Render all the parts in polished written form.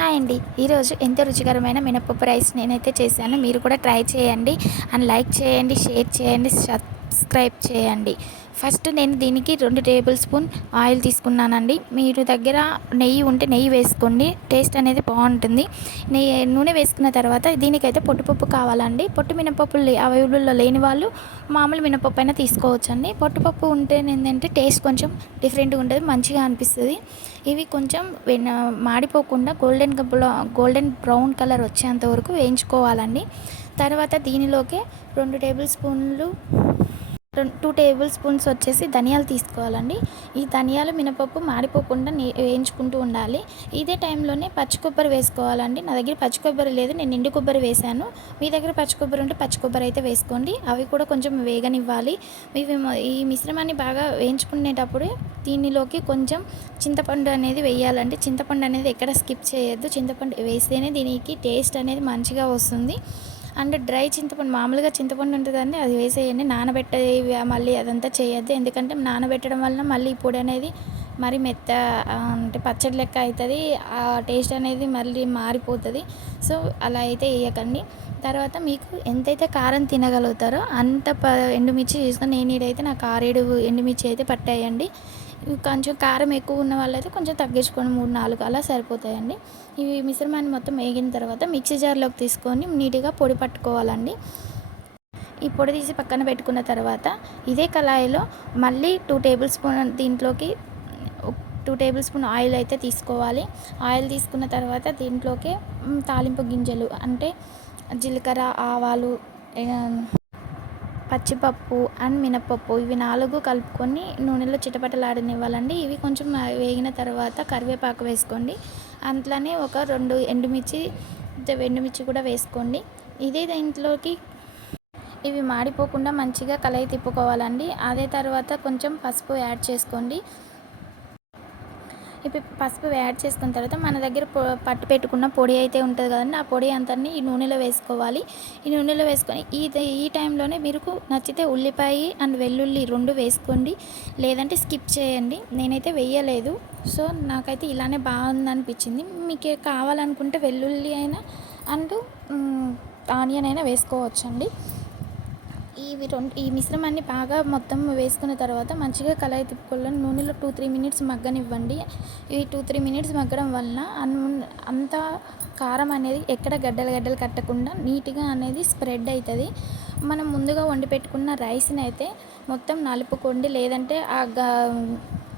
Hi అండి. ఈరోజు ఎంతో రుచికరమైన మినపప్పు రైస్ నేనైతే చేశాను. మీరు కూడా ట్రై చేయండి. అండ్ లైక్ చేయండి, షేర్ చేయండి, సబ్స్క్రైబ్ చేయండి. ఫస్ట్ నేను దీనికి 2 టేబుల్ స్పూన్ ఆయిల్ తీసుకున్నానండి. మీరు దగ్గర నెయ్యి ఉంటే నెయ్యి వేసుకోండి, టేస్ట్ అనేది బాగుంటుంది. నూనె వేసుకున్న తర్వాత దీనికైతే పొట్టుపప్పు కావాలండి. పొట్టు మినపప్పు అవైలబుల్లో లేని వాళ్ళు మామూలు మినపప్పు అయినా తీసుకోవచ్చండి. పొట్టుపప్పు ఉంటే ఏంటంటే టేస్ట్ కొంచెం డిఫరెంట్గా ఉంటుంది, మంచిగా అనిపిస్తుంది. ఇవి కొంచెం మాడిపోకుండా గోల్డెన్ బ్రౌన్ కలర్ వచ్చేంత వరకు వేయించుకోవాలండి. తర్వాత దీనిలోకి 2 టేబుల్ స్పూన్లు 2 టేబుల్ స్పూన్స్ వచ్చేసి ధనియాలు తీసుకోవాలండి. ఈ ధనియాలు మినపప్పు మాడిపోకుండా వేయించుకుంటూ ఉండాలి. ఇదే టైంలోనే పచ్చి కొబ్బరి వేసుకోవాలండి. నా దగ్గర పచ్చి కొబ్బరి లేదు, నేను ఎండు కొబ్బరి వేశాను. మీ దగ్గర పచ్చి కొబ్బరి ఉంటే పచ్చి కొబ్బరి అయితే వేసుకోండి. అవి కూడా కొంచెం వేగనివ్వాలి. ఈ మిశ్రమాన్ని బాగా వేయించుకునేటప్పుడు దీనిలోకి కొంచెం చింతపండు అనేది వేయాలండి. చింతపండు అనేది ఎక్కడ స్కిప్ చేయొద్దు. చింతపండు వేస్తేనే దీనికి టేస్ట్ అనేది మంచిగా వస్తుంది. అండ్ డ్రై చింతపండు, మామూలుగా చింతపండు ఉంటుందండి, అది వేసేయండి. నానబెట్టే మళ్ళీ అదంతా చేయొద్దు. ఎందుకంటే నానబెట్టడం వలన మళ్ళీ ఈ పొడి అనేది మరి మెత్త అంటే పచ్చడి లెక్క అవుతుంది. ఆ టేస్ట్ అనేది మళ్ళీ మారిపోతుంది. సో అలా అయితే వేయకండి. తర్వాత మీకు ఎంతైతే కారం తినగలుగుతారో అంత ఎండుమిర్చి తీసుకొని, నేను ఇదైతే నాకు 6-7 ఎండుమిర్చి అయితే పట్టాయండి. కొంచెం కారం ఎక్కువ ఉన్న వాళ్ళైతే కొంచెం తగ్గించుకొని 3-4 అలా సరిపోతాయండి. ఇవి మిశ్రమాన్ని మొత్తం వేగిన తర్వాత మిక్సీ జార్లోకి తీసుకొని నీట్గా పొడి పట్టుకోవాలండి. ఈ పొడి తీసి పక్కన పెట్టుకున్న తర్వాత ఇదే కళాయిలో మళ్ళీ 2 టేబుల్ స్పూన్ దీంట్లోకి 2 టేబుల్ స్పూన్ ఆయిల్ అయితే తీసుకోవాలి. ఆయిల్ తీసుకున్న తర్వాత దీంట్లోకి తాలింపు గింజలు అంటే జీలకర్ర, ఆవాలు, పచ్చిపప్పు అండ్ మినపప్పు, ఇవి 4 కలుపుకొని నూనెలో చిటపటలాడనివ్వాలండి. ఇవి కొంచెం వేగిన తర్వాత కరివేపాకు వేసుకోండి. అట్లనే ఒక 2 ఎండుమిర్చి కూడా వేసుకోండి. ఇదే దీంట్లోకి ఇవి మాడిపోకుండా మంచిగా కలయి తిప్పుకోవాలండి. అదే తర్వాత కొంచెం పసుపు యాడ్ చేసుకోండి. ఇప్పుడు పసుపు యాడ్ చేసుకున్న తర్వాత మన దగ్గర పట్టు పెట్టుకున్న పొడి అయితే ఉంటుంది కదండి, ఆ పొడి అంతని ఈ నూనెలో వేసుకోవాలి. ఈ నూనెలో వేసుకొని ఈ టైంలోనే మీరు నచ్చితే ఉల్లిపాయ అండ్ వెల్లుల్లి 2 వేసుకోండి, లేదంటే స్కిప్ చేయండి. నేనైతే వేయలేదు, సో నాకైతే ఇలానే బాగుంది అనిపించింది. మీకు కావాలనుకుంటే వెల్లుల్లి అయినా అండ్ ఆనియన్ అయినా వేసుకోవచ్చండి. ఈ మిశ్రమాన్ని బాగా మొత్తం వేసుకున్న తర్వాత మంచిగా కళాయి తిప్పుకోవాలని నూనెలో 2-3 మినిట్స్ మగ్గనివ్వండి. ఈ 2-3 మినిట్స్ మగ్గడం వలన అంత కారం అనేది ఎక్కడ గడ్డలు కట్టకుండా నీట్గా అనేది స్ప్రెడ్ అవుతుంది. మనం ముందుగా వండి పెట్టుకున్న రైస్ని అయితే మొత్తం నలుపుకోండి, లేదంటే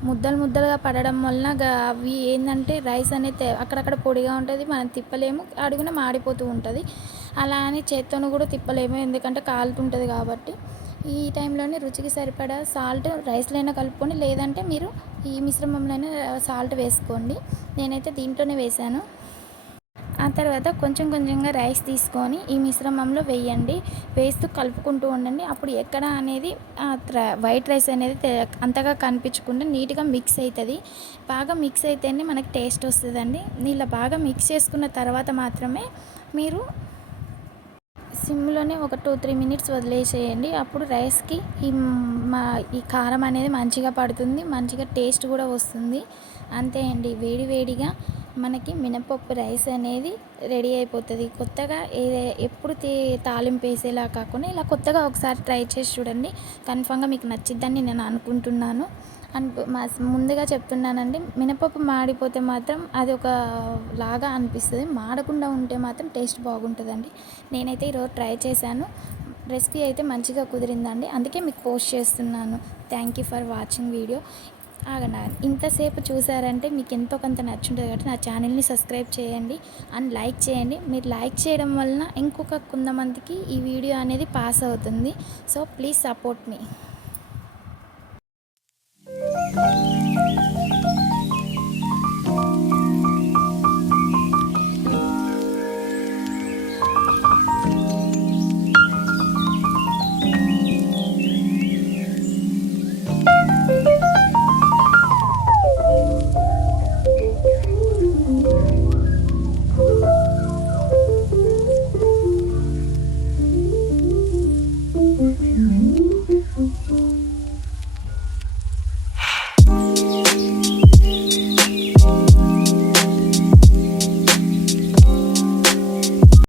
ముద్దలుగా పడడం వలన అవి ఏంటంటే రైస్ అనేది అక్కడక్కడ పొడిగా ఉంటుంది, మనం తిప్పలేము, అడుగున మాడిపోతూ ఉంటుంది. అలా అని చేత్తోను కూడా తిప్పలేము, ఎందుకంటే కాలుతుంటుంది కాబట్టి. ఈ టైంలోనే రుచికి సరిపడా సాల్ట్ రైస్లో కలుపుకొని, లేదంటే మీరు ఈ మిశ్రమంలోనే సాల్ట్ వేసుకోండి. నేనైతే దీంట్లోనే వేశాను. ఆ తర్వాత కొంచెంగా రైస్ తీసుకొని ఈ మిశ్రమంలో వేయండి. వేస్తూ కలుపుకుంటూ ఉండండి. అప్పుడు ఎక్కడ అనేది వైట్ రైస్ అనేది అంతగా కనిపించకుండా నీట్గా మిక్స్ అవుతుంది. బాగా మిక్స్ అయితేనే మనకి టేస్ట్ వస్తుందండి. ఇలా బాగా మిక్స్ చేసుకున్న తర్వాత మాత్రమే మీరు సిమ్లోనే ఒక 2-3 మినిట్స్ వదిలేసేయండి. అప్పుడు రైస్కి ఈ కారం అనేది మంచిగా పడుతుంది, మంచిగా టేస్ట్ కూడా వస్తుంది. అంతే అండి, వేడివేడిగా మనకి మినపప్పు రైస్ అనేది రెడీ అయిపోతుంది. కొత్తగా ఎప్పుడు తాలింపు వేసేలా కాకుండా ఇలా కొత్తగా ఒకసారి ట్రై చేసి చూడండి. కన్ఫామ్గా మీకు నచ్చిద్దని నేను అనుకుంటున్నాను. ముందుగా చెప్తున్నానండి, మినపప్పు మాడిపోతే మాత్రం అది ఒక లాగా అనిపిస్తుంది, మాడకుండా ఉంటే మాత్రం టేస్ట్ బాగుంటుందండి. నేనైతే ఈరోజు ట్రై చేశాను, రెసిపీ అయితే మంచిగా కుదిరిందండి, అందుకే మీకు పోస్ట్ చేస్తున్నాను. Thank you for watching video. ఇంతసేపు చూసారంటే మీకు ఎంతో కొంత నచ్చుంటుంది కాబట్టి నా ఛానల్ని సబ్స్క్రైబ్ చేయండి అండ్ లైక్ చేయండి. మీరు లైక్ చేయడం వలన ఇంకొక కొంతమందికి ఈ వీడియో అనేది పాస్ అవుతుంది. So please support me.